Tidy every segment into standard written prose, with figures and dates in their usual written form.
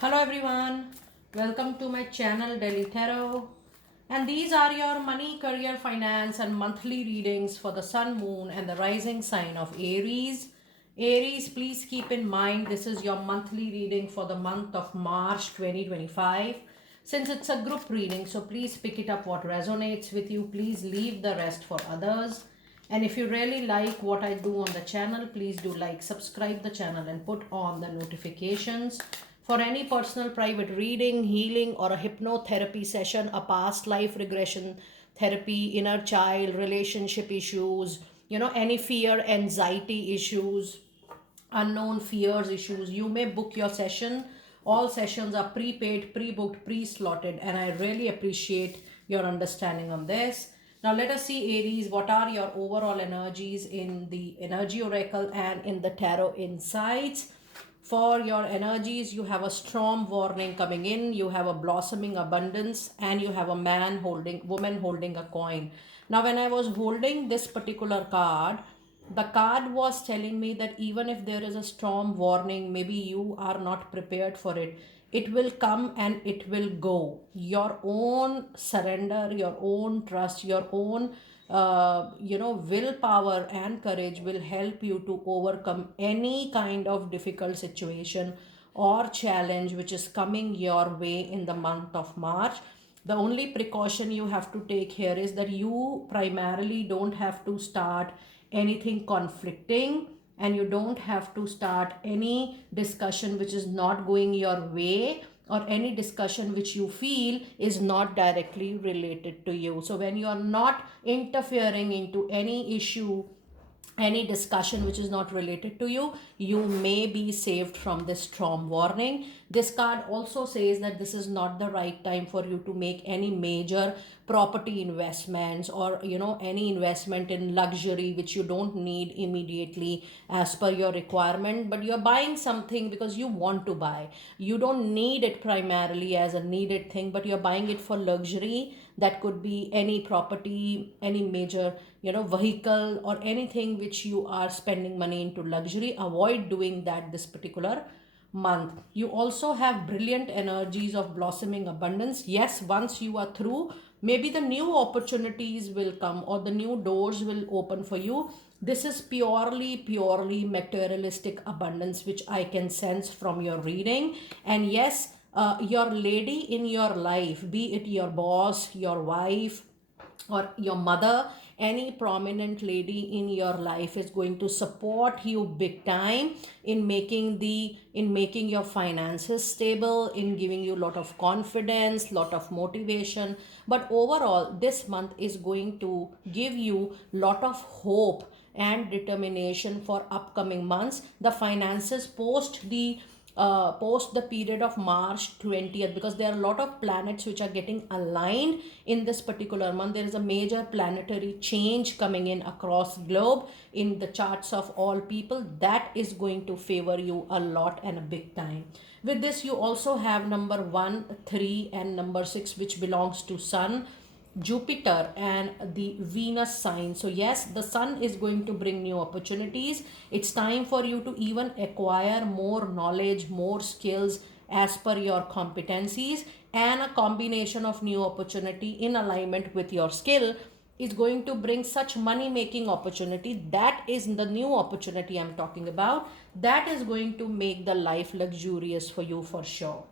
Hello everyone, welcome to my channel Delhi Tarot. And these are your money, career, finance, and monthly readings for the sun, moon, and the rising sign of Aries. Aries, please keep in mind this is your monthly reading for the month of March 2025. Since it's a group reading, so please pick it up what resonates with you. Please leave the rest for others. And if you really like what I do on the channel, please do like, subscribe the channel, and put on the notifications. For any personal private reading, healing, or a hypnotherapy session, a past life regression therapy, inner child, relationship issues, any fear, anxiety issues, unknown fears issues, you may book your session. All sessions are prepaid, pre-booked, pre-slotted, and I really appreciate your understanding on this. Now let us see, Aries, what are your overall energies in the energy oracle and in the tarot insights. For your energies, you have a storm warning coming in, you have a blossoming abundance, and you have a woman holding a coin. Now when I was holding this particular card, the card was telling me that even if there is a storm warning, maybe you are not prepared for it. It will come and it will go. Your own surrender, your own trust, your own willpower and courage will help you to overcome any kind of difficult situation or challenge which is coming your way in the month of March. The only precaution you have to take here is that you primarily don't have to start anything conflicting, and you don't have to start any discussion which is not going your way, or any discussion which you feel is not directly related to you. So when you are not interfering into any issue, any discussion which is not related to you, you may be saved from this storm warning. This card also says that this is not the right time for you to make any major property investments, or any investment in luxury which you don't need immediately as per your requirement, but you're buying something because you want to buy. You don't need it primarily as a needed thing, but you're buying it for luxury. That could be any property, any major vehicle, or anything which you are spending money into luxury. Avoid doing that this particular month. You also have brilliant energies of blossoming abundance. Yes, once you are through, maybe the new opportunities will come, or the new doors will open for you. This is purely materialistic abundance which I can sense from your reading. And yes, your lady in your life, be it your boss, your wife, or your mother, any prominent lady in your life is going to support you big time in making your finances stable, in giving you a lot of confidence, lot of motivation. But overall, this month is going to give you lot of hope and determination for upcoming months. The finances post the period of March 20th, because there are a lot of planets which are getting aligned in this particular month. There is a major planetary change coming in across globe in the charts of all people that is going to favor you a lot and a big time. With this, you also have number 1, 3, and number 6, which belongs to Sun, Jupiter, and the Venus sign. So yes, the sun is going to bring new opportunities. It's time for you to even acquire more knowledge, more skills as per your competencies, and a combination of new opportunity in alignment with your skill is going to bring such money making opportunity. That is the new opportunity I'm talking about. That is going to make the life luxurious for you for sure.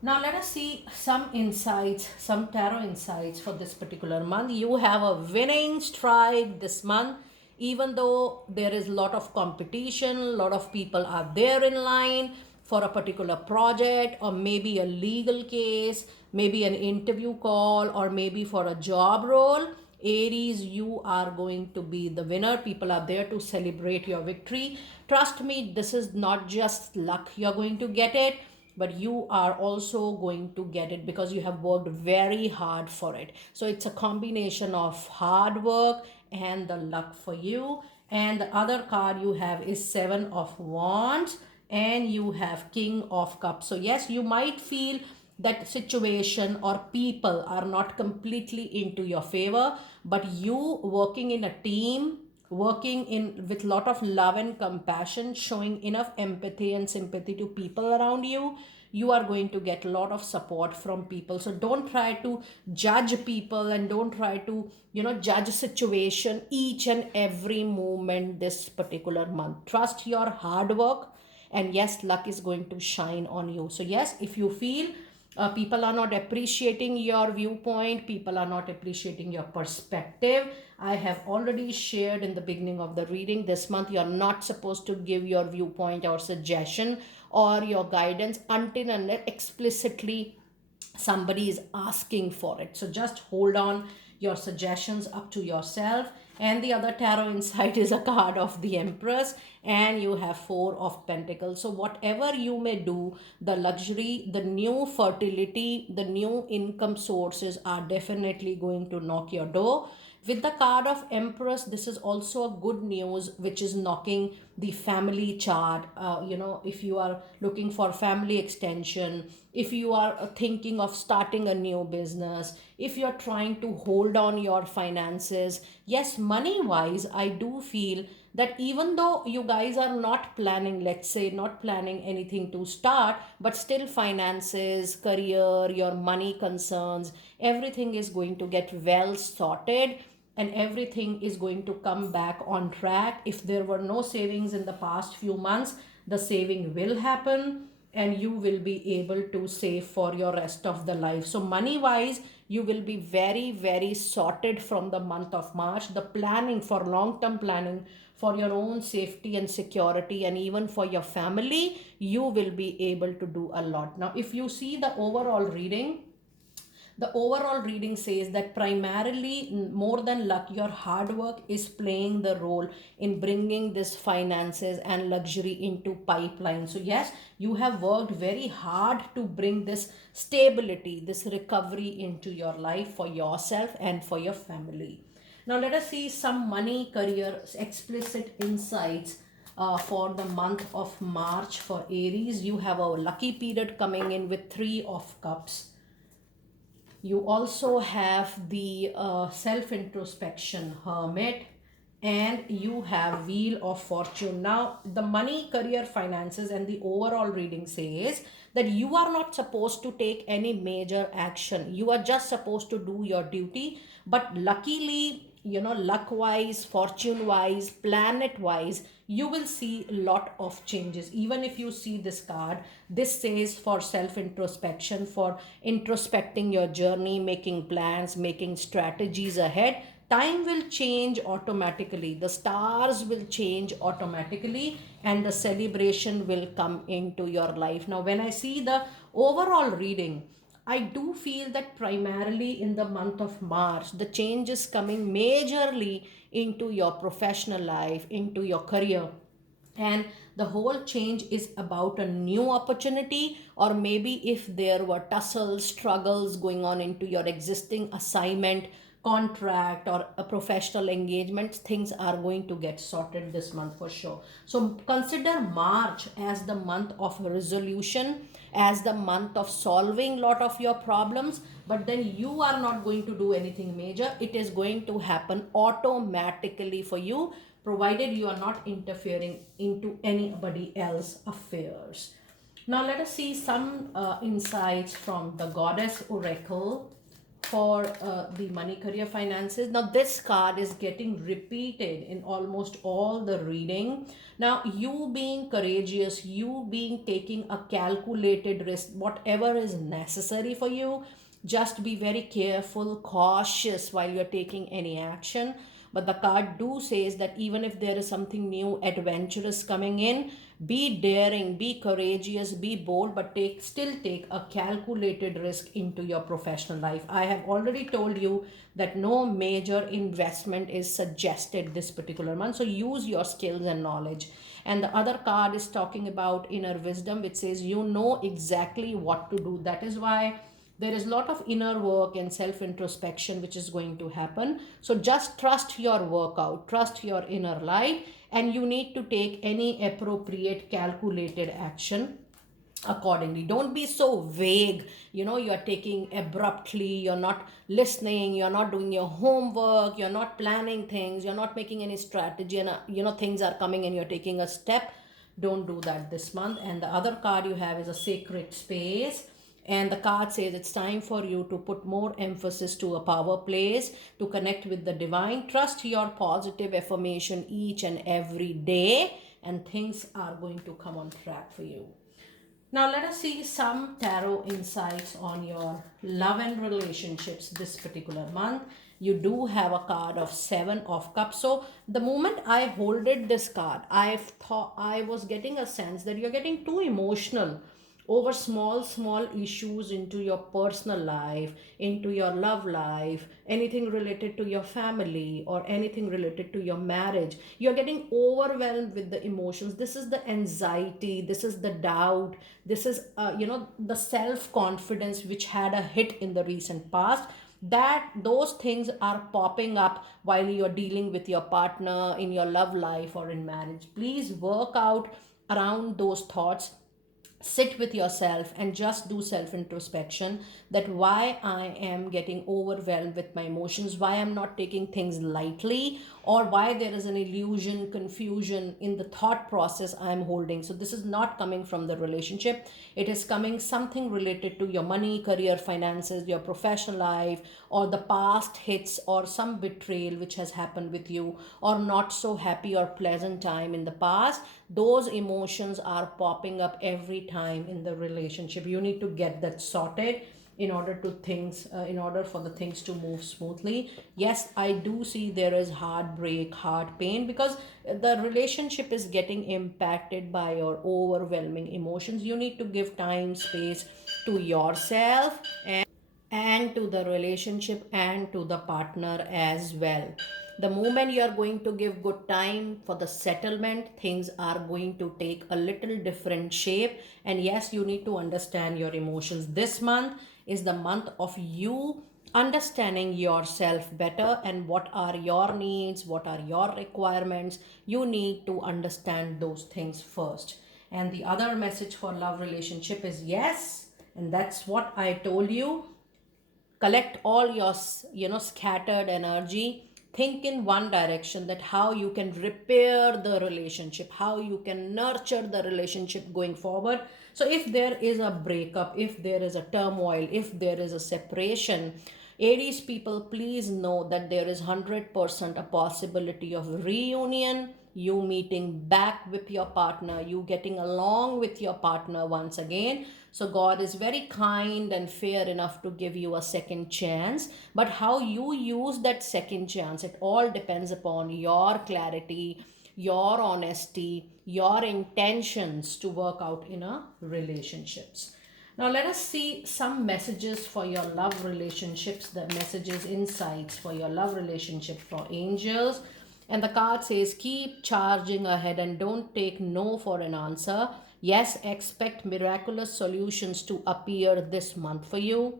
Now let us see some insights, some tarot insights for this particular month. You have a winning strike this month. Even though there is a lot of competition, a lot of people are there in line for a particular project, or maybe a legal case, maybe an interview call, or maybe for a job role. Aries, you are going to be the winner. People are there to celebrate your victory. Trust me, this is not just luck. You're going to get it, but you are also going to get it because you have worked very hard for it. So it's a combination of hard work and the luck for you. And the other card you have is 7 of Wands, and you have King of Cups. So yes, you might feel that situation or people are not completely into your favor, but you working in a team, working in with lot of love and compassion, showing enough empathy and sympathy to people around you, you are going to get a lot of support from people. So don't try to judge people, and don't try to judge situation each and every moment this particular month. Trust your hard work, and yes, luck is going to shine on you. So yes, if you feel people are not appreciating your viewpoint, people are not appreciating your perspective, I have already shared in the beginning of the reading, this month you are not supposed to give your viewpoint or suggestion or your guidance until and unless explicitly somebody is asking for it. So just hold on your suggestions up to yourself. And the other tarot insight is a card of the Empress, and you have Four of Pentacles. So whatever you may do, the luxury, the new fertility, the new income sources are definitely going to knock your door. With the card of Empress, this is also a good news which is knocking the family chart. If you are looking for family extension, if you are thinking of starting a new business, if you're trying to hold on your finances, yes, money wise, I do feel that even though you guys are not planning, let's say not planning anything to start, but still finances, career, your money concerns, everything is going to get well sorted, and everything is going to come back on track. If there were no savings in the past few months, the saving will happen, and you will be able to save for your rest of the life. So money wise, you will be very very sorted from the month of March. The planning for long term planning for your own safety and security, and even for your family, you will be able to do a lot. Now if you see the overall reading, the overall reading says that primarily, more than luck, your hard work is playing the role in bringing this finances and luxury into pipeline. So yes, you have worked very hard to bring this stability, this recovery into your life for yourself and for your family. Now let us see some money, career, explicit insights for the month of March for Aries. You have a lucky period coming in with Three of Cups. You also have the self introspection, Hermit, and you have Wheel of Fortune. Now the money, career, finances, and the overall reading says that you are not supposed to take any major action. You are just supposed to do your duty. But luckily, luck wise, fortune wise, planet wise, you will see a lot of changes. Even if you see this card, this says for self introspection, for introspecting your journey, making plans, making strategies ahead. Time will change automatically, the stars will change automatically, and the celebration will come into your life. Now when I see the overall reading, I do feel that primarily in the month of March, the change is coming majorly into your professional life, into your career. And the whole change is about a new opportunity, or maybe if there were tussles, struggles going on into your existing assignment, contract, or a professional engagement, things are going to get sorted this month for sure. So consider March as the month of resolution, as the month of solving lot of your problems. But then you are not going to do anything major, it is going to happen automatically for you, provided you are not interfering into anybody else's affairs. Now let us see some insights from the Goddess Oracle for the money, career, finances. Now this card is getting repeated in almost all the reading. Now you being courageous, you being taking a calculated risk, whatever is necessary for you, just be very careful, cautious while you're taking any action. But the card do says that even if there is something new, adventurous coming in, be daring, be courageous, be bold, but still take a calculated risk into your professional life. I have already told you that no major investment is suggested this particular month, so use your skills and knowledge. And the other card is talking about inner wisdom, which says you know exactly what to do. That is why there is a lot of inner work and self introspection which is going to happen. So just trust your workout, trust your inner light, and you need to take any appropriate calculated action. accordingly. Don't be so vague. You're taking abruptly, you're not listening, you're not doing your homework, you're not planning things, you're not making any strategy, and things are coming and you're taking a step. Don't do that this month. And the other card you have is a sacred space. And the card says it's time for you to put more emphasis to a power place, to connect with the divine. Trust your positive affirmation each and every day, and things are going to come on track for you. Now, let us see some tarot insights on your love and relationships this particular month. You do have a card of Seven of Cups. So, the moment I holded this card, I was getting a sense that you're getting too emotional over small issues into your personal life, into your love life, anything related to your family or anything related to your marriage. You're getting overwhelmed with the emotions. This is the anxiety, this is the doubt, this is the self confidence which had a hit in the recent past. That those things are popping up while you're dealing with your partner in your love life or in marriage. Please work out around those thoughts. Sit with yourself and just do self introspection, that why I am getting overwhelmed with my emotions, why I'm not taking things lightly, or why there is an illusion, confusion in the thought process I'm holding. So this is not coming from the relationship, it is coming something related to your money, career, finances, your professional life, or the past hits, or some betrayal which has happened with you, or not so happy or pleasant time in the past. Those emotions are popping up every time in the relationship. You need to get that sorted in order for the things to move smoothly. Yes, I do see there is heartbreak, heart pain, because the relationship is getting impacted by your overwhelming emotions. You need to give time, space to yourself and to the relationship and to the partner as well. The moment you are going to give good time for the settlement, things are going to take a little different shape. And yes, you need to understand your emotions. This month is the month of you understanding yourself better and what are your needs, what are your requirements. You need to understand those things first. And the other message for love relationship is yes, and that's what I told you. Collect all your scattered energy, think in one direction, that how you can repair the relationship, how you can nurture the relationship going forward. So if there is a breakup, if there is a turmoil, if there is a separation, Aries people, please know that there is 100% a possibility of reunion, you meeting back with your partner, you getting along with your partner once again. So God is very kind and fair enough to give you a second chance. But how you use that second chance, it all depends upon your clarity, your honesty, your intentions to work out in a relationships. Now let us see some messages for your love relationships, the messages, insights for your love relationship for angels. And the card says, keep charging ahead and don't take no for an answer. Yes, expect miraculous solutions to appear this month for you.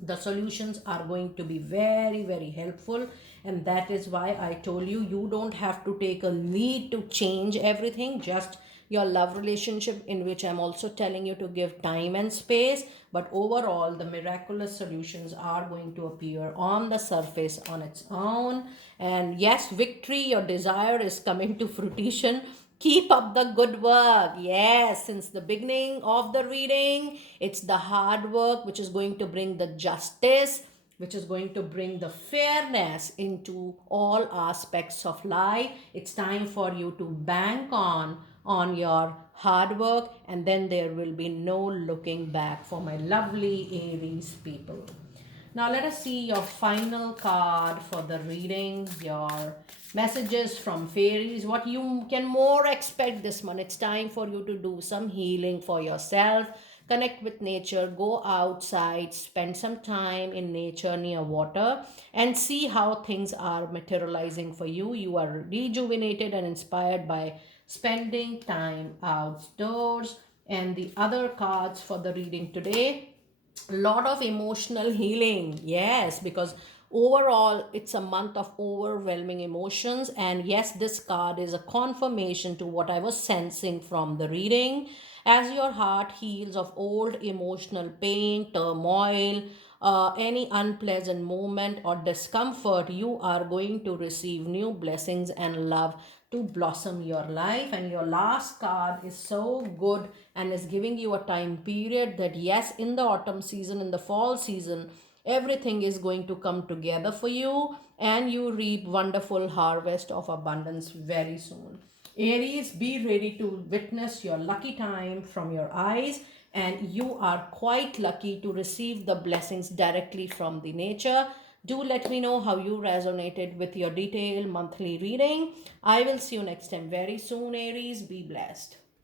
The solutions are going to be very, very helpful. And that is why I told you, you don't have to take a lead to change everything. Just your love relationship, in which I'm also telling you to give time and space. But overall, the miraculous solutions are going to appear on the surface on its own. And yes, victory, your desire is coming to fruition. Keep up the good work. Yes, since the beginning of the reading, it's the hard work which is going to bring the justice, which is going to bring the fairness into all aspects of life. It's time for you to bank on your hard work, and then there will be no looking back for my lovely Aries people. Now let us see your final card for the reading, your messages from fairies, what you can more expect this month. It's time for you to do some healing for yourself, connect with nature, go outside, spend some time in nature near water, and see how things are materializing for you. You are rejuvenated and inspired by spending time outdoors. And the other cards for the reading today, lot of emotional healing. Yes, because Overall, it's a month of overwhelming emotions. And yes, this card is a confirmation to what I was sensing from the reading. As your heart heals of old emotional pain, turmoil, any unpleasant moment or discomfort, you are going to receive new blessings and love to blossom your life. And your last card is so good and is giving you a time period that yes, in the autumn season, in the fall season, everything is going to come together for you and you reap wonderful harvest of abundance very soon. Aries, be ready to witness your lucky time from your eyes, and you are quite lucky to receive the blessings directly from the nature. Do let me know how you resonated with your detailed monthly reading. I will see you next time very soon, Aries. Be blessed.